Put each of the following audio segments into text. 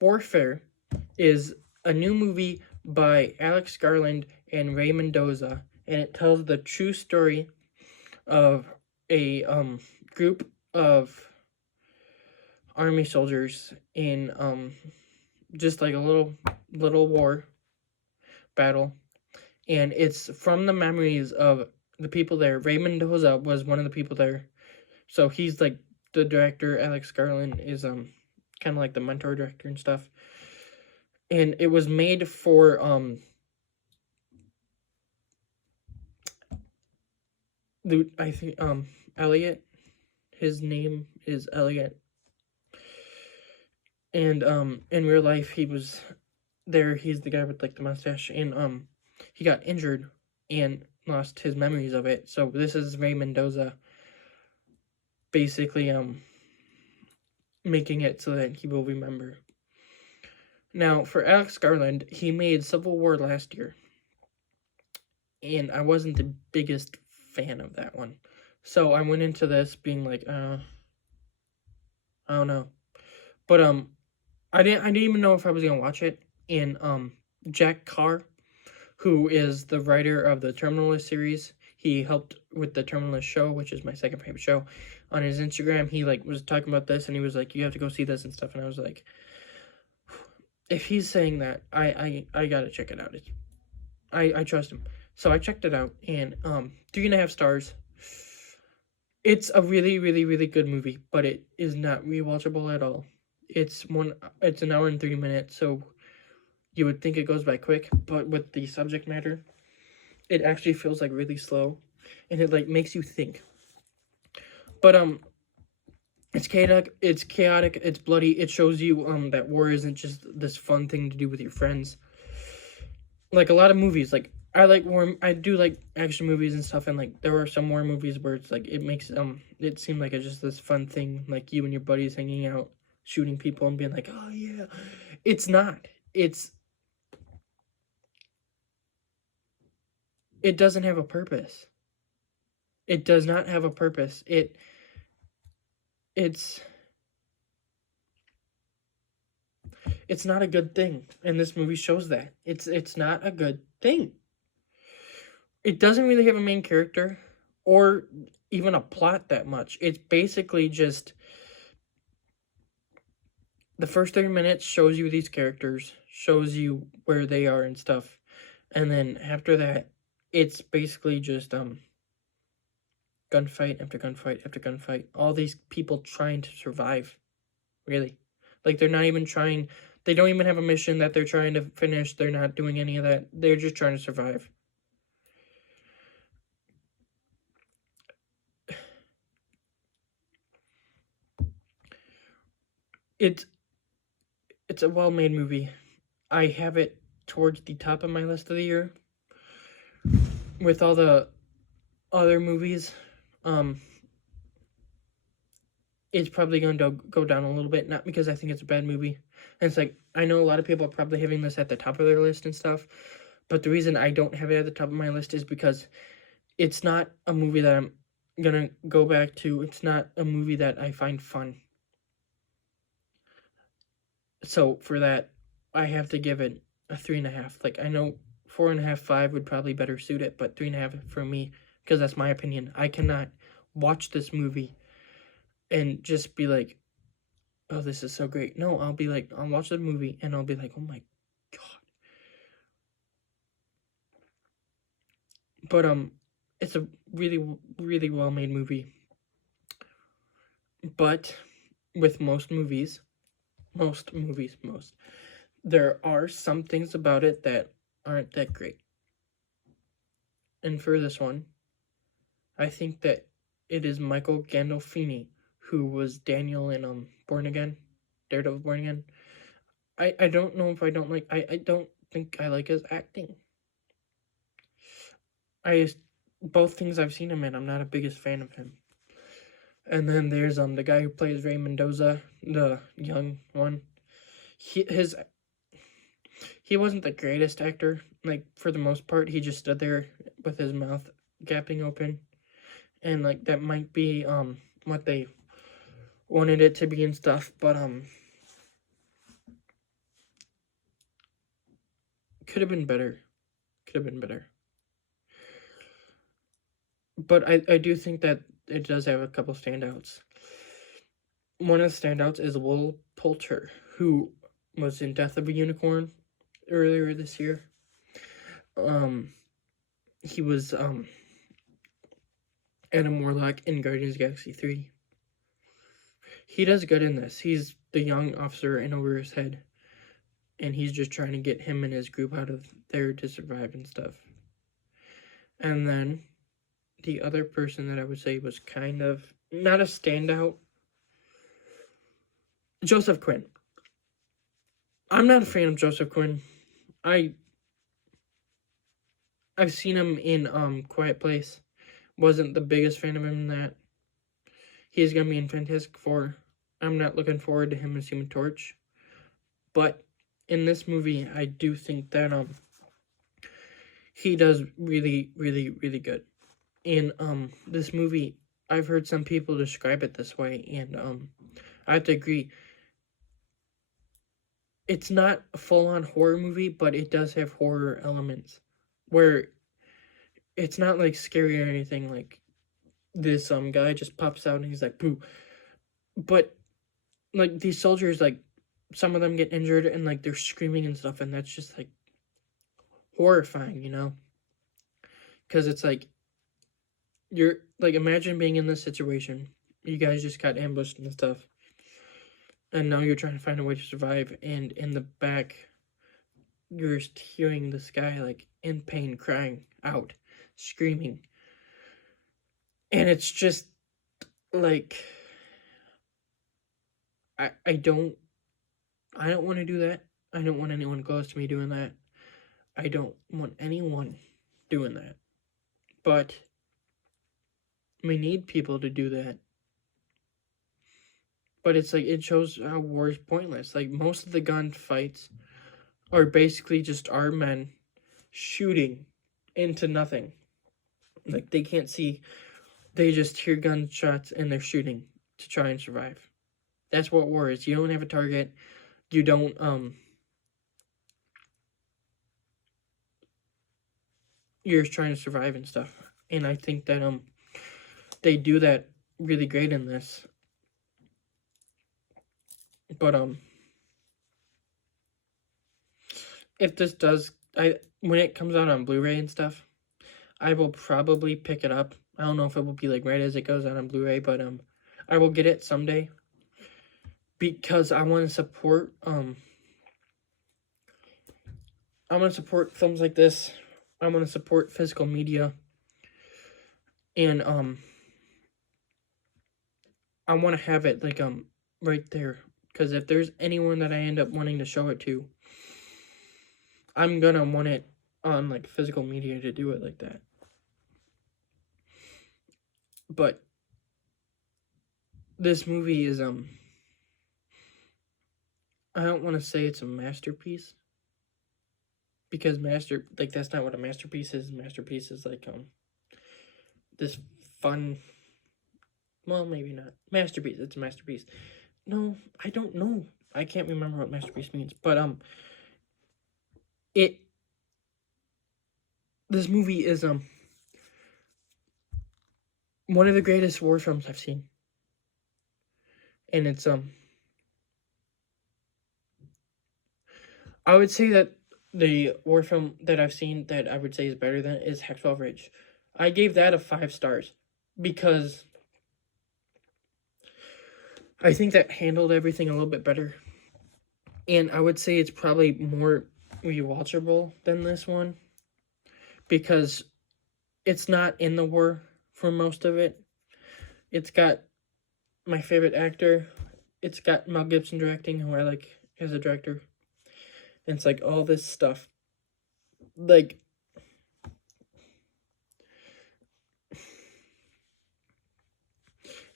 Warfare is a new movie by Alex Garland and Ray Mendoza, and it tells the true story of a group of army soldiers in just like a little war battle, and it's from the memories of the people there. Ray Mendoza was one of the people there, so he's like the director. Alex Garland is kind of like the mentor director and stuff, and it was made for I think Elliot. His name is Elliot, and in real life he was there. He's the guy with like the mustache, and he got injured and lost his memories of it. So this is Ray Mendoza basically making it so that he will remember. Now for Alex Garland, he made Civil War last year, and I wasn't the biggest fan of that one. So I went into this being like, I don't know. But I didn't even know if I was gonna watch it. And Jack Carr, who is the writer of the Terminalist series, he helped with the Terminalist show, which is my second favorite show. On his Instagram, he like was talking about this, and he was like, "You have to go see this and stuff." And I was like, if he's saying that, I gotta check it out. I trust him. So I checked it out, and 3.5 stars. It's a really, really, really good movie, but it is not rewatchable at all. It's an hour and 30 minutes, so you would think it goes by quick, but with the subject matter, it actually feels like really slow, and it like makes you think. But it's chaotic, it's bloody. It shows you that war isn't just this fun thing to do with your friends. Like a lot of movies, like I do like action movies and stuff, and like there are some war movies where it's like it makes it seem like it's just this fun thing, like you and your buddies hanging out, shooting people and being like, oh yeah. It's not. It doesn't have a purpose. It does not have a purpose. It's not a good thing, and this movie shows that. It's not a good thing. It doesn't really have a main character or even a plot that much. It's basically just the first 30 minutes shows you these characters, shows you where they are and stuff. And then after that, it's basically just gunfight after gunfight after gunfight. All these people trying to survive. Really. Like they're not even trying, they don't even have a mission that they're trying to finish. They're not doing any of that. They're just trying to survive. It's a well-made movie. I have it towards the top of my list of the year. With all the other movies, it's probably going to go down a little bit. Not because I think it's a bad movie. And it's like, I know a lot of people are probably having this at the top of their list and stuff. But the reason I don't have it at the top of my list is because it's not a movie that I'm going to go back to. It's not a movie that I find fun. So for that, I have to give it a 3.5. Like, I know 4.5, 5 would probably better suit it, but 3.5 for me, because that's my opinion. I cannot watch this movie and just be like, oh, this is so great. No, I'll be like, I'll watch the movie and I'll be like, oh my god. But it's a really, really well-made movie. But with most movies, there are some things about it that aren't that great. And for this one, I think that it is Michael Gandolfini, who was Daniel in Born Again, Daredevil Born Again. I don't know if I don't like, I don't think I like his acting. Both things I've seen him in, I'm not a biggest fan of him. And then there's the guy who plays Ray Mendoza, the young one. He wasn't the greatest actor. Like, for the most part, he just stood there with his mouth gapping open. And, like, that might be, what they wanted it to be and stuff. But, Could have been better. Could have been better. But I do think that it does have a couple standouts. One of the standouts is Will Poulter, who was in Death of a Unicorn earlier this year. He was Adam Warlock in Guardians of the Galaxy 3. He does good in this. He's the young officer in over his head, and he's just trying to get him and his group out of there to survive and stuff. And then the other person that I would say was kind of not a standout, Joseph Quinn. I'm not a fan of Joseph Quinn. I've seen him in Quiet Place. Wasn't the biggest fan of him in that. He's gonna be in Fantastic Four. I'm not looking forward to him as Human Torch. But in this movie, I do think that he does really, really, really good. In this movie, I've heard some people describe it this way, and I have to agree. It's not a full-on horror movie, but it does have horror elements, where it's not like scary or anything. Like this guy just pops out and he's like, "Boo!" But like these soldiers, like some of them get injured and like they're screaming and stuff, and that's just like horrifying, you know? Because it's like you're like, imagine being in this situation. You guys just got ambushed and stuff, and now you're trying to find a way to survive, and in the back you're just hearing this guy like in pain, crying out, screaming, and it's just like I don't want to do that. I don't want anyone close to me doing that. I don't want anyone doing that. But we need people to do that. But it's like, it shows how war is pointless. Like, most of the gunfights are basically just our men shooting into nothing. Like, they can't see. They just hear gunshots and they're shooting to try and survive. That's what war is. You don't have a target. You don't, you're just trying to survive and stuff. And I think that, they do that really great in this. But, if this does, when it comes out on Blu-ray and stuff, I will probably pick it up. I don't know if it will be like right as it goes out on Blu-ray, but, I will get it someday. Because I want to support, films like this. I want to support physical media. And, I want to have it, like, right there. Because if there's anyone that I end up wanting to show it to, I'm gonna want it on, like, physical media to do it like that. But this movie is, I don't want to say it's a masterpiece, because that's not what a masterpiece is. Masterpiece is like, this fun, well, maybe not. Masterpiece, it's a masterpiece. No, I don't know. I can't remember what masterpiece means, but, this movie is, one of the greatest war films I've seen. And it's, I would say that the war film that I've seen that I would say is better than is Hacksaw Ridge. I gave that a 5 stars because I think that handled everything a little bit better. And I would say it's probably more rewatchable than this one, because it's not in the war for most of it. It's got my favorite actor. It's got Mel Gibson directing, who I like as a director. And it's like all this stuff. Like,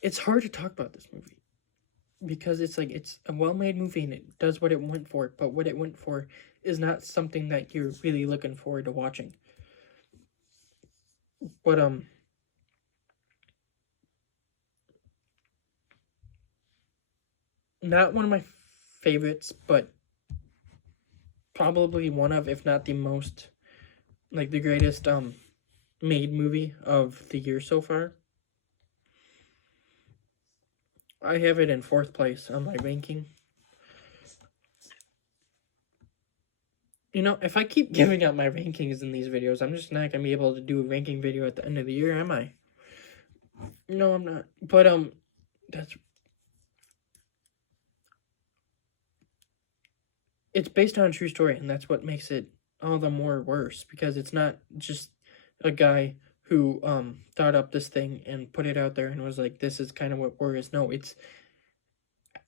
it's hard to talk about this movie, because it's like, it's a well-made movie and it does what it went for, but what it went for is not something that you're really looking forward to watching. But, not one of my favorites, but probably one of, if not the most, like the greatest made movie of the year so far. I have it in 4th place on my ranking. You know, if I keep giving out my rankings in these videos, I'm just not gonna be able to do a ranking video at the end of the year, am I? No, I'm not. But that's it's based on a true story, and that's what makes it all the more worse, because it's not just a guy who thought up this thing and put it out there and was like, this is kind of what war is. No,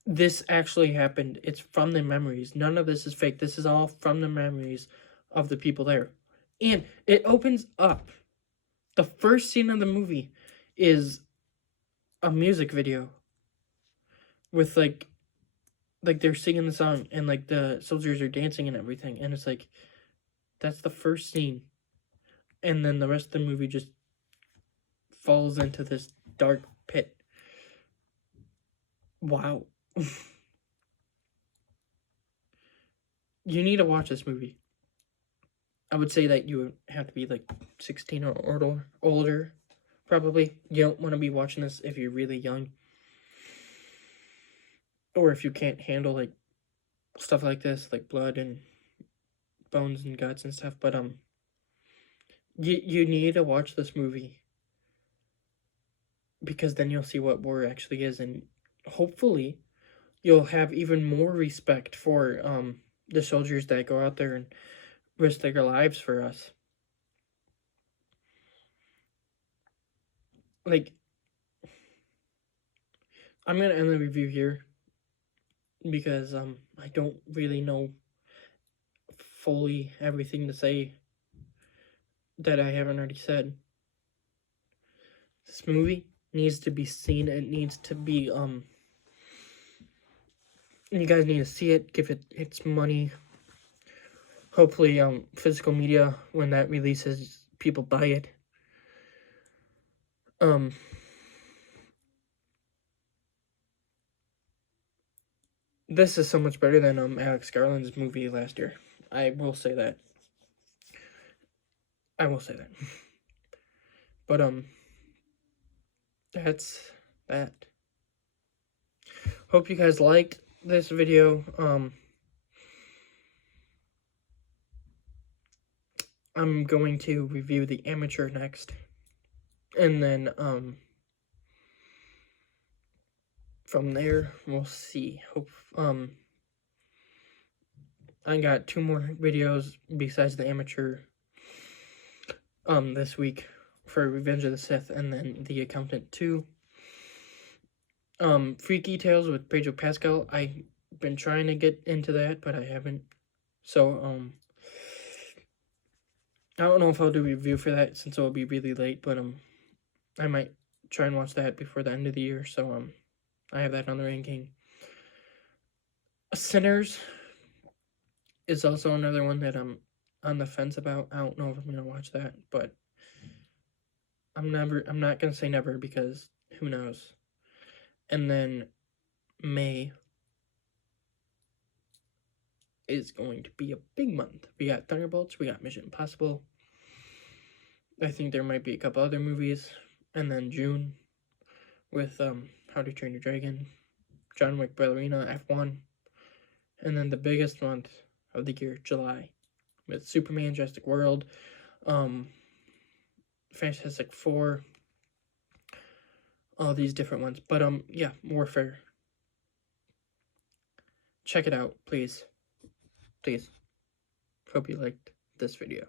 this actually happened. It's from the memories. None of this is fake. This is all from the memories of the people there. And it opens up. The first scene of the movie is a music video with like they're singing the song and like the soldiers are dancing and everything, and it's like, that's the first scene, and then the rest of the movie just falls into this dark pit. Wow. You need to watch this movie. I would say that you would have to be like 16 or older, probably. You don't want to be watching this if you're really young, or if you can't handle like stuff like this, like blood and bones and guts and stuff. But you need to watch this movie, because then you'll see what war actually is, and hopefully you'll have even more respect for the soldiers that go out there and risk their lives for us. Like, I'm gonna end the review here, because I don't really know fully everything to say that I haven't already said. This movie needs to be seen. It needs to be you guys need to see it, give it its money. Hopefully physical media, when that releases, people buy it. This is so much better than Alex Garland's movie last year. I will say that. But that's that. Hope you guys liked this video. I'm going to review The Amateur next, and then from there we'll see. I got 2 more videos besides The Amateur this week for Revenge of the Sith, and then The Accountant 2. Freaky Tales with Pedro Pascal. I've been trying to get into that, but I haven't. So I don't know if I'll do a review for that, since it'll be really late, but I might try and watch that before the end of the year. So I have that on the ranking. Sinners is also another one that I'm on the fence about. I don't know if I'm gonna watch that, but I'm not gonna say never, because who knows. And then May is going to be a big month. We got Thunderbolts, we got Mission Impossible. I think there might be a couple other movies. And then June with How to Train Your Dragon, John Wick Ballerina, F1. And then the biggest month of the year, July, with Superman, Jurassic World, Fantastic Four, all these different ones. But yeah, Warfare. Check it out, please. Hope you liked this video.